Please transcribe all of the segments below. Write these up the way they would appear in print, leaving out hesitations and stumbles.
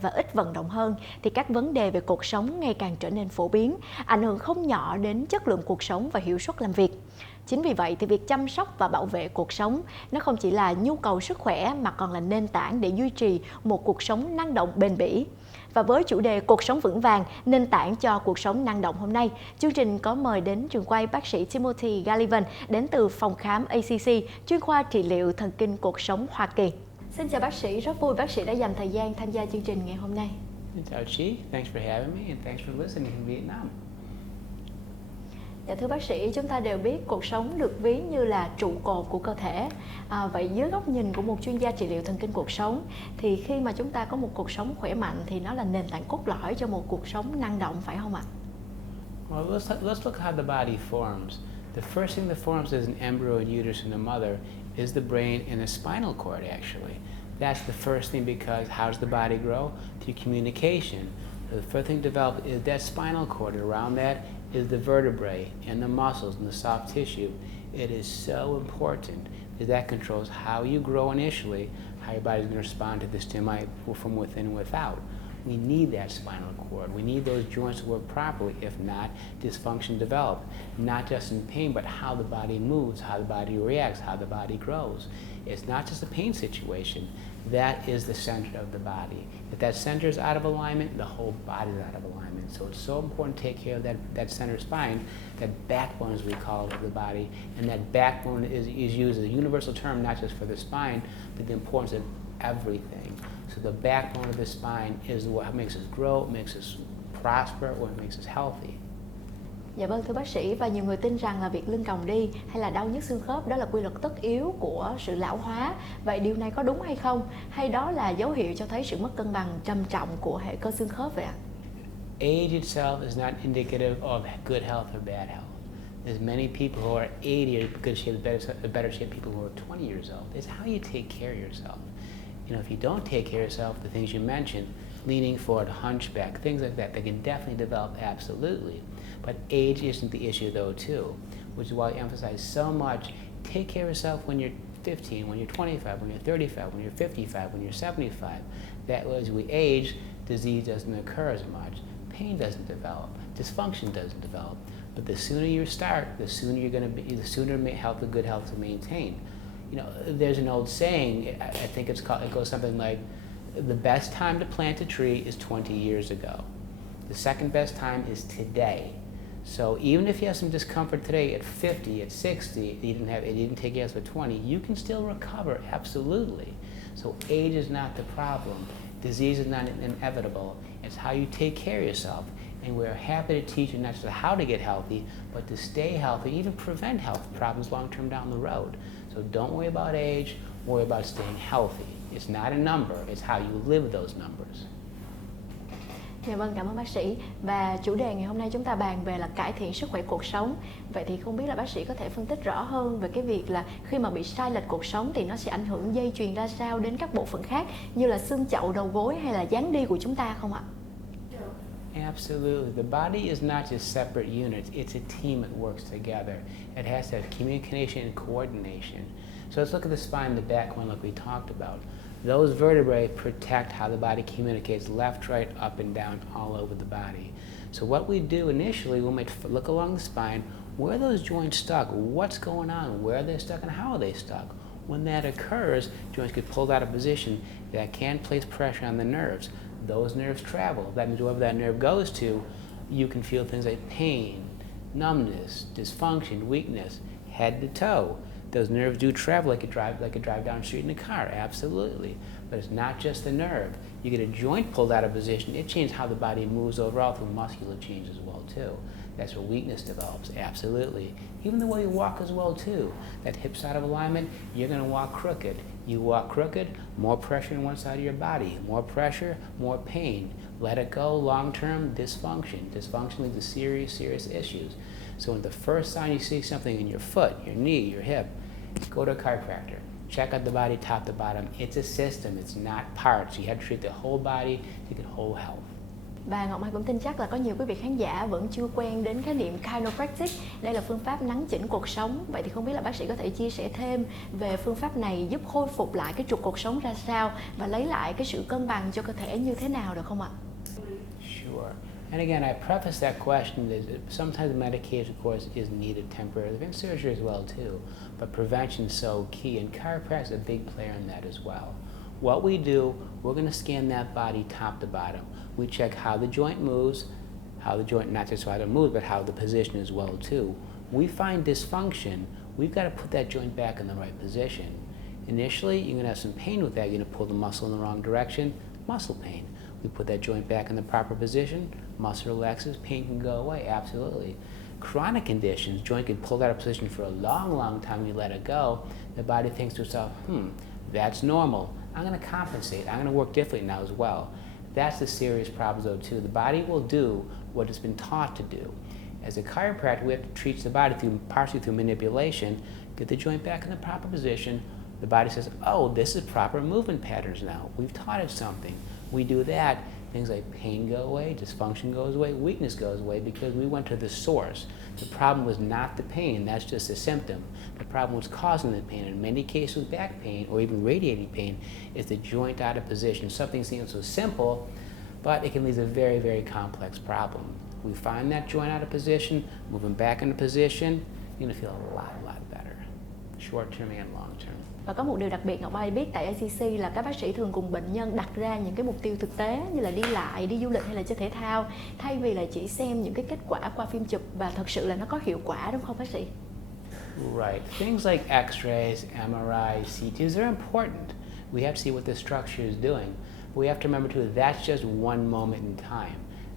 và ít vận động hơn thì các vấn đề về cuộc sống ngày càng trở nên phổ biến, ảnh hưởng không nhỏ đến chất lượng cuộc sống và hiệu suất làm việc. Chính vì vậy thì việc chăm sóc và bảo vệ cuộc sống nó không chỉ là nhu cầu sức khỏe mà còn là nền tảng để duy trì một cuộc sống năng động bền bỉ. Và với chủ đề cuộc sống vững vàng, nền tảng cho cuộc sống năng động hôm nay, chương trình có mời đến trường quay bác sĩ Timothy Gallivan đến từ phòng khám ACC, chuyên khoa trị liệu thần kinh cuộc sống Hoa Kỳ. Xin chào bác sĩ, rất vui bác sĩ đã dành thời gian tham gia chương trình ngày hôm nay. Chào chị, thanks for having me and thanks for listening in Vietnam. Dạ, thưa bác sĩ, chúng ta đều biết cuộc sống được ví như là trụ cột của cơ thể. Vậy dưới góc nhìn của một chuyên gia trị liệu thần kinh cuộc sống thì khi mà chúng ta có một cuộc sống khỏe mạnh thì nó là nền tảng cốt lõi cho một cuộc sống năng động, phải không ạ? Well, let's look how the body forms. The first thing that forms as an embryo and uterus in the mother is the brain and the spinal cord actually. That's the first thing because how does the body grow? Through communication. The first thing developed is that spinal cord. Around that is the vertebrae and the muscles and the soft tissue. It is so important because that controls how you grow initially, how your body's going to respond to the stimuli from within and without. We need that spinal cord. We need those joints to work properly. If not, dysfunction develops. Not just in pain, but how the body moves, how the body reacts, how the body grows. It's not just a pain situation. That is the center of the body. If that center is out of alignment, the whole body is out of alignment. So it's so important to take care of that center spine, that backbone as we call it of the body. And that backbone is used as a universal term, not just for the spine, but the importance of everything. So the backbone of the spine is what makes us grow, makes us prosper, what makes us healthy. Dạ vâng, thưa bác sĩ, và nhiều người tin rằng là việc lưng còng đi hay là đau nhức xương khớp đó là quy luật tất yếu của sự lão hóa. Vậy điều này có đúng hay không? Hay đó là dấu hiệu cho thấy sự mất cân bằng trầm trọng của hệ cơ xương khớp vậy ạ? Age itself is not indicative of good health or bad health. There's many people who are 80 are good shape, better shape people who are 20 years old. It's how you take care of yourself. You know, if you don't take care of yourself, the things you mentioned, leaning forward, hunchback, things like that, they can definitely develop, absolutely. But age isn't the issue though too, which is why I emphasize so much, take care of yourself when you're 15, when you're 25, when you're 35, when you're 55, when you're 75. That way as we age, disease doesn't occur as much, pain doesn't develop, dysfunction doesn't develop. But the sooner you start, the sooner you're going to be, the sooner the good health to maintain. You know, there's an old saying, I think it goes something like, the best time to plant a tree is 20 years ago. The second best time is today. So even if you have some discomfort today at 50, at 60, you didn't take care of it at 20, you can still recover, absolutely. So age is not the problem. Disease is not inevitable. It's how you take care of yourself. And we're happy to teach you not just how to get healthy, but to stay healthy, even prevent health problems long-term down the road. So don't worry about age, worry about staying healthy. It's not a number, it's how you live those numbers. Dạ vâng, cảm ơn bác sĩ. Và chủ đề ngày hôm nay chúng ta bàn về là cải thiện sức khỏe cuộc sống. Vậy thì không biết là bác sĩ có thể phân tích rõ hơn về cái việc là khi mà bị sai lệch cuộc sống thì nó sẽ ảnh hưởng dây chuyền ra sao đến các bộ phận khác như là xương chậu, đầu gối hay là dáng đi của chúng ta không ạ? Absolutely. The body is not just separate units, it's a team that works together. It has to have communication and coordination. So let's look at the spine, the back one like we talked about. Those vertebrae protect how the body communicates left, right, up, and down all over the body. So what we do initially, we might look along the spine, where are those joints stuck? What's going on? Where are they stuck and how are they stuck? When that occurs, joints get pulled out of position. That can place pressure on the nerves. Those nerves travel. That means wherever that nerve goes to, you can feel things like pain, numbness, dysfunction, weakness, head to toe. Those nerves do travel like a drive down the street in a car, absolutely. But it's not just the nerve. You get a joint pulled out of position, it changes how the body moves overall through muscular change as well too. That's where weakness develops, absolutely. Even the way you walk as well too. That hip's out of alignment, you're gonna walk crooked. You walk crooked, more pressure on one side of your body. More pressure, more pain. Let it go, long-term dysfunction. Dysfunction leads to serious, serious issues. So when the first sign you see something in your foot, your knee, your hip, go to a chiropractor. Check out the body top to bottom. It's a system, it's not parts. You have to treat the whole body to get whole health. Và Ngọc Mai cũng tin chắc là có nhiều quý vị khán giả vẫn chưa quen đến khái niệm chiropractic. Đây là phương pháp nắn chỉnh cột sống. Vậy thì không biết là bác sĩ có thể chia sẻ thêm về phương pháp này giúp khôi phục lại cái trục cột sống ra sao và lấy lại cái sự cân bằng cho cơ thể như thế nào được không ạ? Sure. And again, I preface that question that sometimes medication, of course, is needed temporarily, and surgery as well too. But prevention is so key, and chiropractic is a big player in that as well. What we do, we're going to scan that body top to bottom. We check how the joint moves, how the joint, not just how it moves, but how the position as well too. We find dysfunction, we've got to put that joint back in the right position. Initially, you're going to have some pain with that. You're going to pull the muscle in the wrong direction, muscle pain. We put that joint back in the proper position, muscle relaxes, pain can go away, absolutely. Chronic conditions, joint can pull out of position for a long, long time, you let it go, the body thinks to itself, that's normal. I'm going to compensate. I'm going to work differently now as well. That's the serious problem though too. The body will do what it's been taught to do. As a chiropractor, we have to treat the body partially through manipulation, get the joint back in the proper position. The body says, oh, this is proper movement patterns now. We've taught it something. We do that, things like pain go away, dysfunction goes away, weakness goes away because we went to the source. The problem was not the pain, that's just a symptom. The problem was causing the pain. In many cases, back pain or even radiating pain is the joint out of position. Something seems so simple, but it can lead to a very, very complex problem. We find that joint out of position, move them back into position, you're going to feel a lot better, short term and long term. Và có một điều đặc biệt Ngọc Mai biết tại ACC là các bác sĩ thường cùng bệnh nhân đặt ra những cái mục tiêu thực tế như là đi lại, đi du lịch hay là chơi thể thao, thay vì là chỉ xem những cái kết quả qua phim chụp và thật sự là nó có hiệu quả, đúng không bác sĩ? Right. Things like X-rays, MRI, CTs are important. We have to see what the structure is doing. But we have to remember too, that's just one moment in time.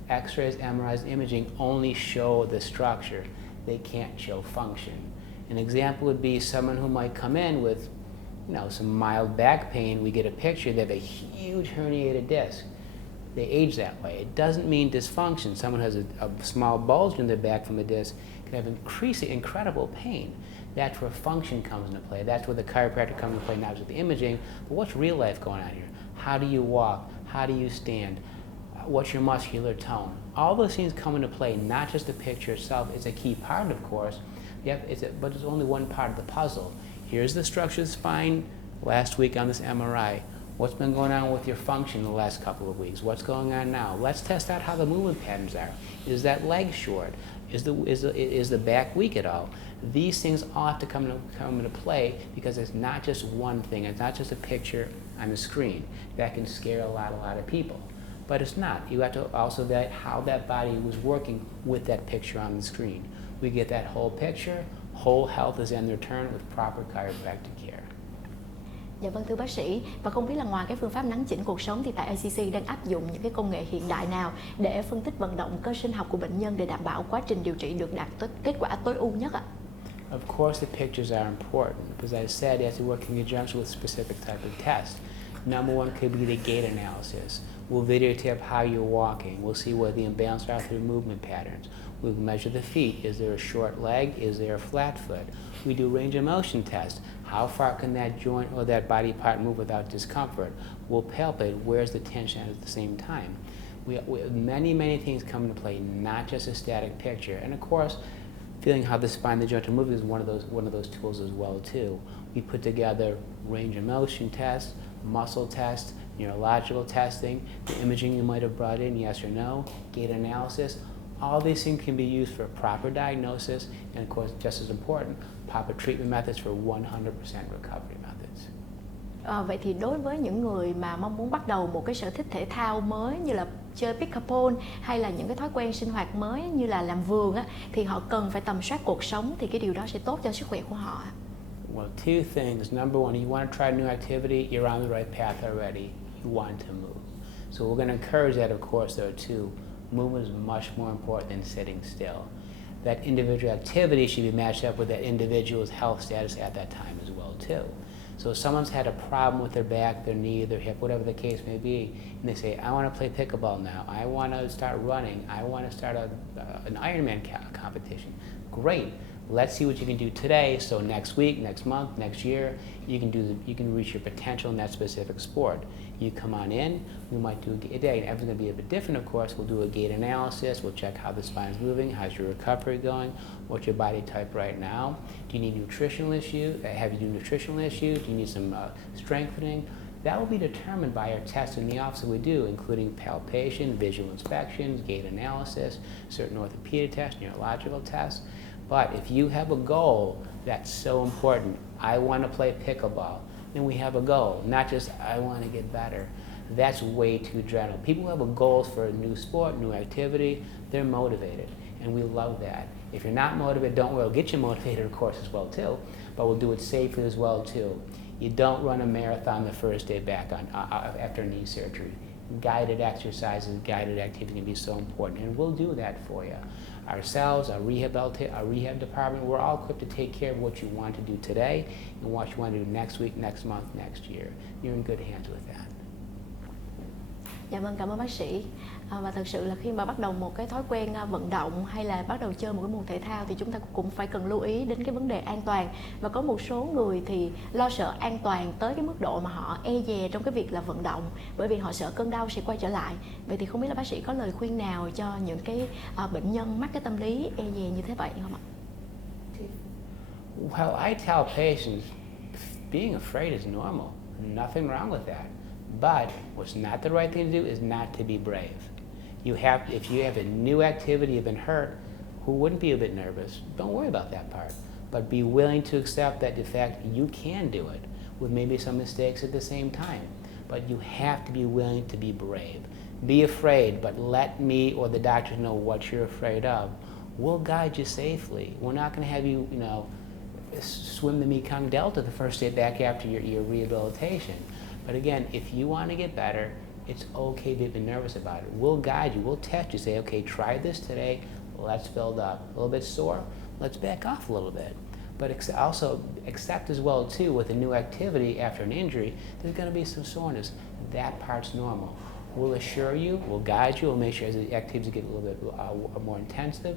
X-rays, MRIs, imaging only show the structure. They can't show function. An example would be someone who might come in with some mild back pain. We get a picture, they have a huge herniated disc. They age that way. It doesn't mean dysfunction. Someone who has a small bulge in their back from a disc can have incredible pain. That's where function comes into play. That's where the chiropractor comes into play, not just the imaging, but what's real life going on here? How do you walk? How do you stand? What's your muscular tone? All those things come into play, not just the picture itself. It's a key part, of course, but it's only one part of the puzzle. Here's the structure of the spine last week on this MRI. What's been going on with your function the last couple of weeks? What's going on now? Let's test out how the movement patterns are. Is that leg short? Is the back weak at all? These things all have to come into play because it's not just one thing. It's not just a picture on the screen. That can scare a lot of people. But it's not. You have to also evaluate how that body was working with that picture on the screen. We get that whole picture, whole health is in return with proper chiropractic care. Dạ vâng thưa bác sĩ, và không biết là ngoài cái phương pháp nắn chỉnh cuộc sống thì tại ACC đang áp dụng những cái công nghệ hiện đại nào để phân tích vận động cơ sinh học của bệnh nhân để đảm bảo quá trình điều trị được đạt kết quả tối ưu nhất ạ? Of course the pictures are important because as I said, it has to work in conjunction with specific type of tests. Number one could be the gait analysis. We'll videotape how you're walking. We'll see where the imbalance are through movement patterns. We'll measure the feet. Is there a short leg? Is there a flat foot? We do range of motion tests. How far can that joint or that body part move without discomfort? We'll palpate where's the tension at the same time. We many things come into play, not just a static picture. And of course, feeling how the spine, the joint are moving is one of those tools as well too. We put together range of motion tests, muscle tests, neurological testing, the imaging you might have brought in, yes or no, gait analysis. All these things can be used for proper diagnosis and, of course, just as important, proper treatment methods for 100% recovery methods. Vậy thì đối với những người mà mong muốn bắt đầu một cái sở thích thể thao mới như là chơi pickleball hay là những cái thói quen sinh hoạt mới như là làm vườn á, thì họ cần phải tầm soát cột sống thì cái điều đó sẽ tốt cho sức khỏe của họ. Well, two things. Number one, you want to try new activity, you're on the right path already. You want to move. So we're going to encourage that, of course, though, too. Movement is much more important than sitting still. That individual activity should be matched up with that individual's health status at that time as well, too. So if someone's had a problem with their back, their knee, their hip, whatever the case may be, and they say, I want to play pickleball now, I want to start running, I want to start an Ironman competition, great. Let's see what you can do today, so next week, next month, next year, you can reach your potential in that specific sport. You come on in, we might do a day, and everything's going to be a bit different, of course. We'll do a gait analysis, we'll check how the spine is moving, how's your recovery going, what's your body type right now, do you need nutritional issues, do you need some strengthening? That will be determined by our tests in the office that we do, including palpation, visual inspections, gait analysis, certain orthopedic tests, neurological tests. But if you have a goal that's so important, I want to play pickleball, then we have a goal, not just I want to get better. That's way too general. People who have a goals for a new sport, new activity, they're motivated, and we love that. If you're not motivated, don't worry, we'll get you motivated, of course, as well too, but we'll do it safely as well too. You don't run a marathon the first day back after knee surgery. Guided exercises, guided activity can be so important, and we'll do that for you. Ourselves, our rehab department, we're all equipped to take care of what you want to do today and what you want to do next week, next month, next year. You're in good hands with that. Dạ vâng, cảm ơn bác sĩ. Và thật sự là khi mà bắt đầu một cái thói quen vận động hay là bắt đầu chơi một cái môn thể thao thì chúng ta cũng phải cần lưu ý đến cái vấn đề an toàn. Và có một số người thì lo sợ an toàn tới cái mức độ mà họ e dè trong cái việc là vận động, bởi vì họ sợ cơn đau sẽ quay trở lại. Vậy thì không biết là bác sĩ có lời khuyên nào cho những cái bệnh nhân mắc cái tâm lý e dè như thế vậy không ạ? Well, I tell patients, being afraid is normal. Nothing wrong with that. But what's not the right thing to do is not to be brave. If you have a new activity, you've been hurt, who wouldn't be a bit nervous? Don't worry about that part. But be willing to accept that the fact you can do it with maybe some mistakes at the same time. But you have to be willing to be brave. Be afraid, but let me or the doctors know what you're afraid of. We'll guide you safely. We're not going to have you, swim the Mekong Delta the first day back after your rehabilitation. But again, if you want to get better, it's okay to be nervous about it. We'll guide you, we'll test you, say, okay, try this today, let's build up. A little bit sore, let's back off a little bit. But also accept as well too, with a new activity after an injury, there's going to be some soreness. That part's normal. We'll assure you, we'll guide you, we'll make sure as the activities get a little bit more intensive,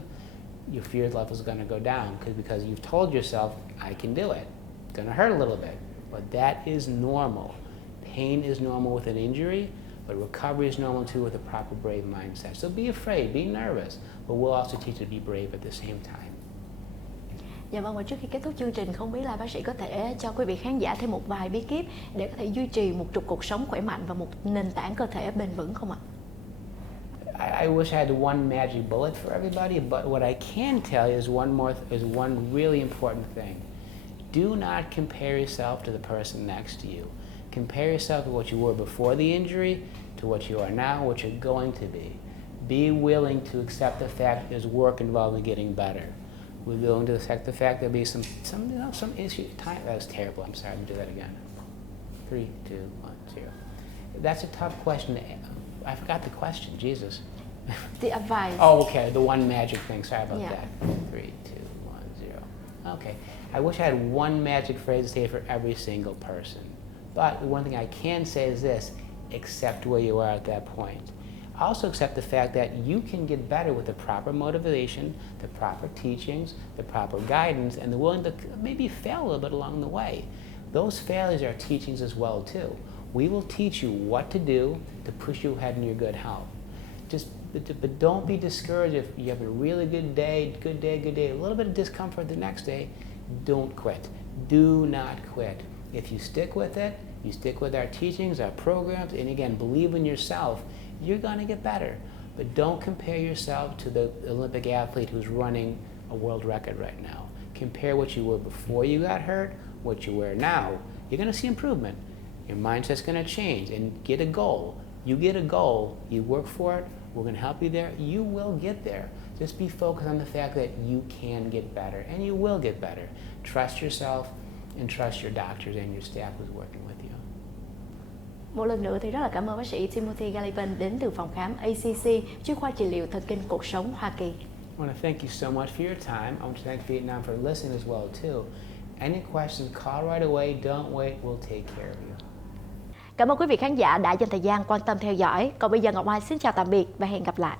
your fear level is going to go down because you've told yourself, I can do it. It's going to hurt a little bit, but that is normal. Pain is normal with an injury, but recovery is normal too with a proper brave mindset. So be afraid, be nervous, but we'll also teach you to be brave at the same time. Dạ vâng, và trước khi kết thúc chương trình, không biết là bác sĩ có thể cho quý vị khán giả thêm một vài bí kíp để có thể duy trì một trục cuộc sống khỏe mạnh và một nền tảng cơ thể bền vững không ạ? I wish I had one magic bullet for everybody, but what I can tell you is one really important thing. Do not compare yourself to the person next to you. Compare yourself to what you were before the injury, to what you are now, what you're going to be. Be willing to accept the fact there's work involved in getting better. We're willing to accept the fact there'll be some issue. Time, that was terrible. I'm sorry. I'm gonna do that again. 3, 2, 1, 0. That's a tough question. I forgot the question. Jesus. The advice. Oh, okay. The one magic thing. Sorry about that. 3, 2, 1, 0. Okay. I wish I had one magic phrase to say for every single person. But the one thing I can say is this: accept where you are at that point. Also accept the fact that you can get better with the proper motivation, the proper teachings, the proper guidance, and the willing to maybe fail a little bit along the way. Those failures are teachings as well too. We will teach you what to do to push you ahead in your good health. But don't be discouraged if you have a really good day, a little bit of discomfort the next day. Don't quit. Do not quit. If you stick with it, you stick with our teachings, our programs, and again, believe in yourself, you're going to get better. But don't compare yourself to the Olympic athlete who's running a world record right now. Compare what you were before you got hurt, what you are now. You're going to see improvement. Your mindset's going to change, and get a goal. You get a goal, you work for it, we're going to help you there, you will get there. Just be focused on the fact that you can get better, and you will get better. Trust yourself and trust your doctors and your staff who's working with you. Một lần nữa thì rất là cảm ơn bác sĩ Timothy Gallivan đến từ phòng khám ACC, chuyên khoa trị liệu thần kinh cuộc sống Hoa Kỳ. I want to thank you so much for your time. I want to thank Vietnam for listening as well too. Any questions, call right away. Don't wait. We'll take care of you. Cảm ơn quý vị khán giả đã dành thời gian quan tâm theo dõi. Còn bây giờ Ngọc Mai xin chào tạm biệt và hẹn gặp lại.